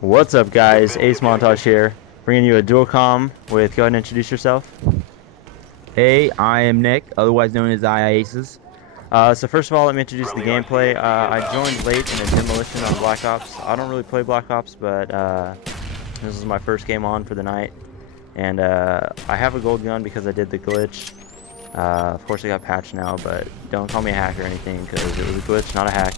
What's up, guys? Ace Montage here, bringing you a DualCom with. Go ahead and introduce yourself. Hey, I am Nick, otherwise known as IIAceZ. So first of all, let me introduce the gameplay. I joined late in a demolition on Black Ops. I don't really play Black Ops, but this is my first game on for the night, and I have a gold gun because I did the glitch. Of course, it got patched now, but don't call me a hack or anything because it was a glitch, not a hack.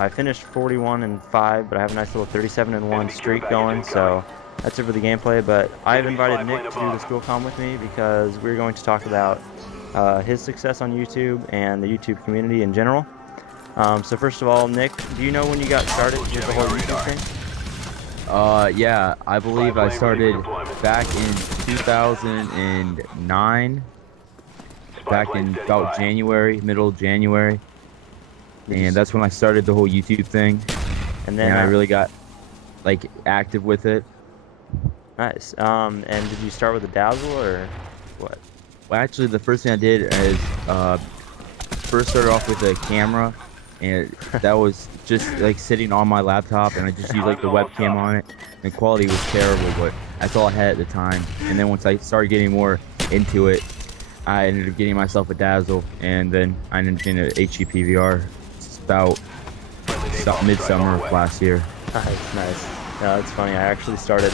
I finished 41-5, but I have a nice little 37-1 streak going, so that's it for the gameplay. But I've invited Nick to do this DualCom with me because we're going to talk about his success on YouTube and the YouTube community in general. So first of all, Nick, do you know when you got started with the whole YouTube thing? Yeah, I believe I started back in 2009, back in about January, middle of January, and that's when I started the whole YouTube thing, And then and I really got, like, active with it. nice. And did you start with a Dazzle or what? Well, actually, the first thing I did is, first started off with a camera, and that was just, like, sitting on my laptop, and I just used, like, the webcam on it. The quality was terrible, but that's all I had at the time. And then once I started getting more into it, I ended up getting myself a Dazzle, and then I ended up getting an HEP VR. It's about midsummer of last year. Nice, nice. No, it's funny. I actually started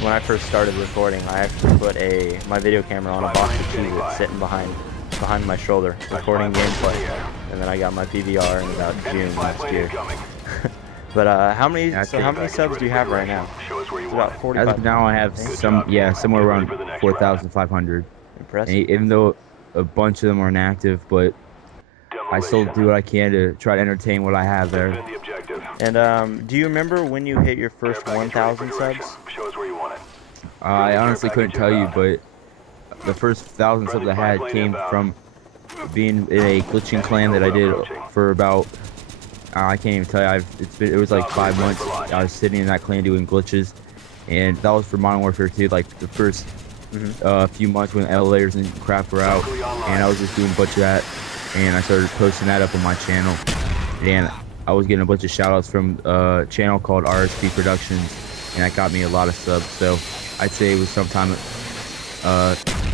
when I first started recording. I actually put my video camera on a box of Cheez-Its sitting behind my shoulder, recording gameplay, and then I got my PVR in about June last year. But how many subs do you have right now? It's about 45. As of now, I have somewhere around 4,500. Impressive. And even though a bunch of them are inactive, but I still do what I can to try to entertain what I have there. And do you remember when you hit your first 1,000 subs? I honestly couldn't tell you, but the first 1,000 subs I had came from being in a glitching clan that I did for about, I can't even tell you, it was like 5 months. I was sitting in that clan doing glitches, and that was for Modern Warfare 2, like the first few months when elevators and crap were out, and I was just doing a bunch of that, and I started posting that up on my channel, and I was getting a bunch of shoutouts from a channel called RSP Productions, and that got me a lot of subs. So I'd say it was sometime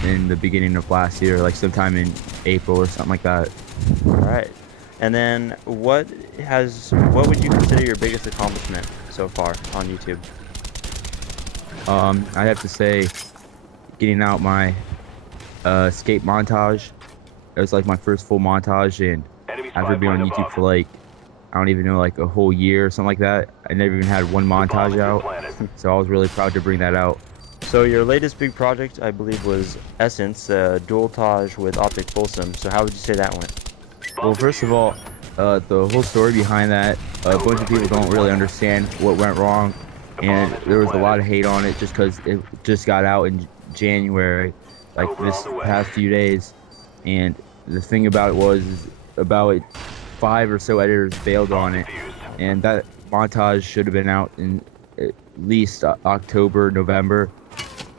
in the beginning of last year, like sometime in April or something like that. All right. And then what would you consider your biggest accomplishment so far on YouTube? I'd have to say getting out my escape montage. It was like my first full montage, and after being on YouTube for like, I don't even know, like a whole year or something like that, I never even had one montage out, so I was really proud to bring that out. So your latest big project, I believe, was IIAceZ, dualtage with optic fulsum. So how would you say that went? Well, first of all, the whole story behind that, a bunch of people don't really understand what went wrong, and there was a lot of hate on it just because it just got out in January, like this past few days. And the thing about it was, about 5 or so editors bailed on it, and that montage should have been out in at least October, November,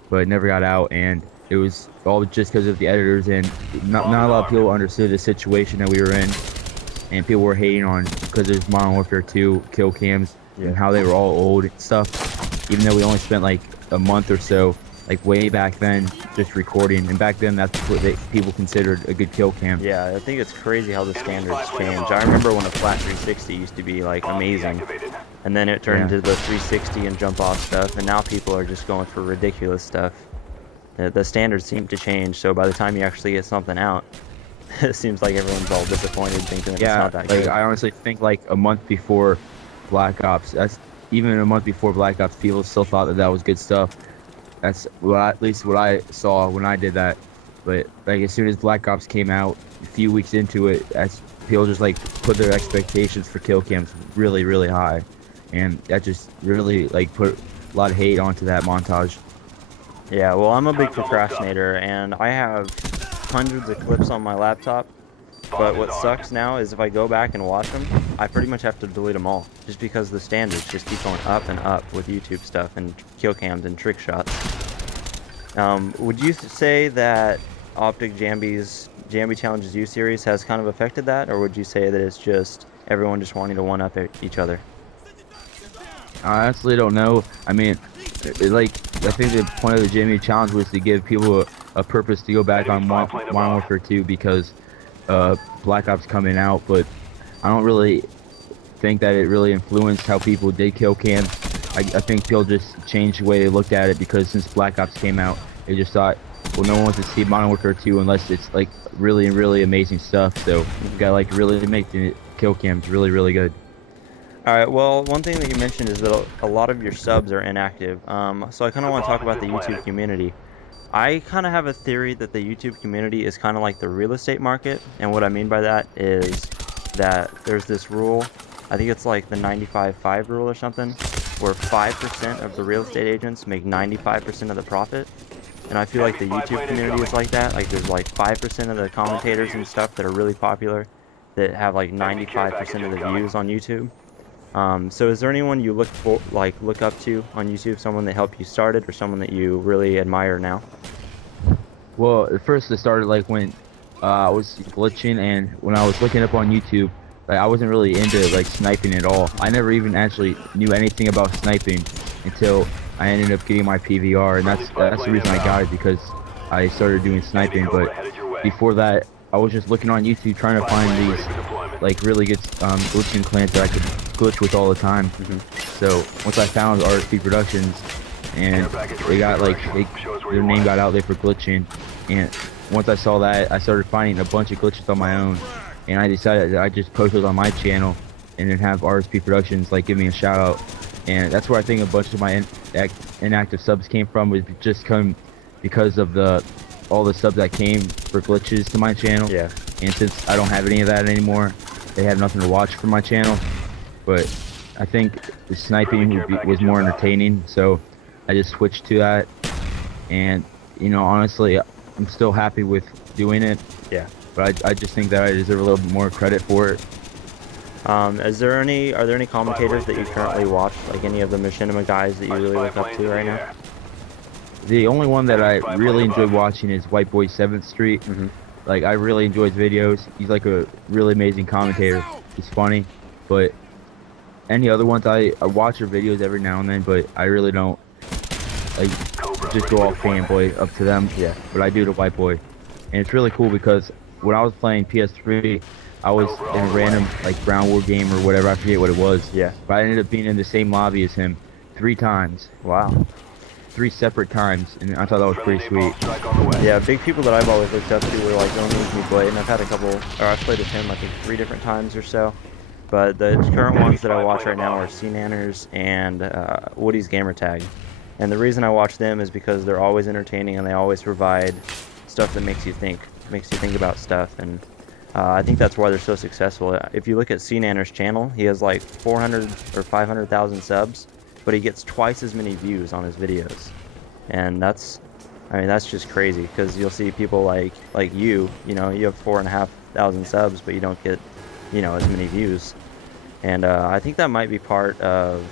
but it never got out, and it was all just because of the editors, and not a lot of people understood the situation that we were in, and people were hating on because there's Modern Warfare 2 kill cams and how they were all old and stuff, even though we only spent like a month or so, like way back then, just recording, and back then that's what people considered a good kill cam. Yeah, I think it's crazy how the standards change. I remember when a flat 360 used to be like amazing, and then it turned into the 360 and jump off stuff, and now people are just going for ridiculous stuff. The standards seem to change, so by the time you actually get something out, it seems like everyone's all disappointed, thinking that it's not that good. I honestly think like a month before Black Ops, even a month before Black Ops, people still thought that that was good stuff. That's at least what I saw when I did that. But like as soon as Black Ops came out, a few weeks into it, people just like put their expectations for kill cams really, really high, and that just really like put a lot of hate onto that montage. Yeah, well, I'm a big procrastinator, and I have hundreds of clips on my laptop, but what sucks now is if I go back and watch them, I pretty much have to delete them all, just because the standards just keep going up and up with YouTube stuff and kill cams and trick shots. Would you say that Optic Jambi Challenges U series has kind of affected that, or would you say that it's just everyone just wanting to one-up each other? I honestly don't know. I mean, like, I think the point of the Jimmy Challenge was to give people a purpose to go back on Modern Warfare 2 because Black Ops coming out, but I don't really think that it really influenced how people did Killcam. I think people just changed the way they looked at it because since Black Ops came out, they just thought, well, no one wants to see Modern Warfare 2 unless it's like really, really amazing stuff. So you gotta like really make the Killcams really, really good. All right. Well, one thing that you mentioned is that a lot of your subs are inactive. So I kind of want to talk about the YouTube community. I kind of have a theory that the YouTube community is kind of like the real estate market, and what I mean by that is that there's this rule. I think it's like the 95-5 rule or something, where 5% of the real estate agents make 95% of the profit. And I feel like the YouTube community is like that. Like there's like 5% of the commentators and stuff that are really popular that have like 95% of the views on YouTube. So is there anyone you look up to on YouTube, someone that helped you start it, or someone that you really admire now? Well, at first it started like when I was glitching, and when I was looking up on YouTube, like I wasn't really into like sniping at all. I never even actually knew anything about sniping until I ended up getting my PVR, and that's the reason I got it, because I started doing sniping. But before that, I was just looking on YouTube trying to find these like really good glitching clans that I could glitch with all the time. So once I found RSP Productions, and they got like their name got out there for glitching, and once I saw that, I started finding a bunch of glitches on my own, and I decided that I just post those on my channel and then have RSP Productions like give me a shout out. And that's where I think a bunch of my inactive subs came from, was just come because of all the subs that came for glitches to my channel. Yeah. And since I don't have any of that anymore, they have nothing to watch for my channel. But I think the sniping was more entertaining, so I just switched to that. And you know, honestly, I'm still happy with doing it. Yeah. But I just think that I deserve a little bit more credit for it. Are there any commentators that you currently watch, like any of the machinima guys that you really look up to right now? The only one that I really enjoy watching is White Boy 7th Street. Like, I really enjoy his videos. He's like a really amazing commentator. He's funny. But any other ones, I watch their videos every now and then, but I really don't like just go all fanboy up to them. Yeah. But I do to White Boy. And it's really cool because when I was playing PS3, I was in a random like Brown War game or whatever, I forget what it was. Yeah. But I ended up being in the same lobby as him 3 times. Wow. 3 separate times, and I thought that was pretty sweet. Yeah, big people that I've always looked up to were like only me play, and I've had a couple, or I've played with him I think 3 different times or so. But the current ones that I watch right now are C-Nanners and Woody's Gamertag. And the reason I watch them is because they're always entertaining and they always provide stuff that makes you think about stuff. And I think that's why they're so successful. If you look at C-Nanner's channel, he has like 400 or 500,000 subs, but he gets twice as many views on his videos. And that's just crazy, because you'll see people like you know, you have 4,500 subs, but you don't get, you know, as many views. And I think that might be part of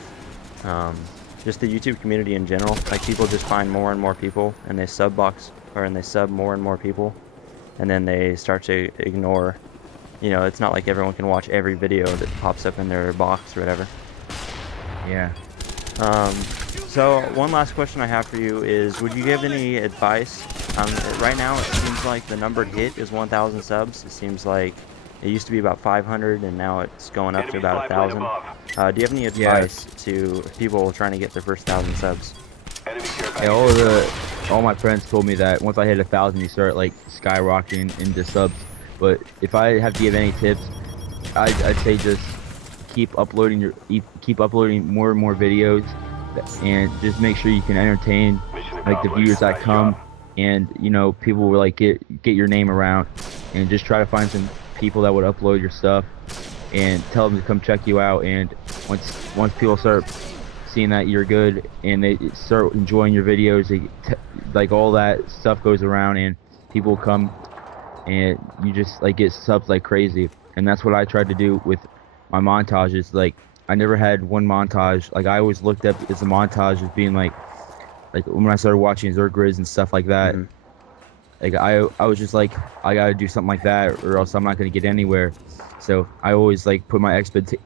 just the YouTube community in general. Like, people just find more and more people, and they sub more and more people, and then they start to ignore, you know, it's not like everyone can watch every video that pops up in their box or whatever. Yeah. So one last question I have for you is, would you give any advice? Right now it seems like the numbered hit is 1,000 subs. It seems like it used to be about 500 and now it's going up to about 1,000. Do you have any advice to people trying to get their first 1,000 subs? Yeah, all my friends told me that once I hit 1,000, you start like skyrocketing into subs. But if I have to give any tips, I'd say just keep uploading more and more videos, and just make sure you can entertain like the viewers that come, and you know, people will like get your name around, and just try to find some people that would upload your stuff and tell them to come check you out. And once people start seeing that you're good and they start enjoying your videos, like all that stuff goes around and people come and you just like get subs like crazy. And that's what I tried to do with my montages. Like, I never had one montage. Like, I always looked up as a montage as being like when I started watching Zergriz and stuff like that. Like I was just like, I gotta do something like that, or else I'm not gonna get anywhere. So I always like put my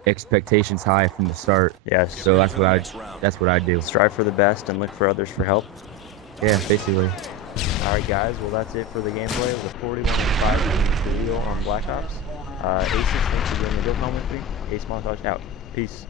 expectations high from the start. Yes. So that's what I do. Strive for the best and look for others for help. Yeah, basically. Alright guys, well that's it for the gameplay. It was a 41-5 for real on Black Ops. AceZ, thanks for doing the Killcam with me. Ace Montage out. Peace.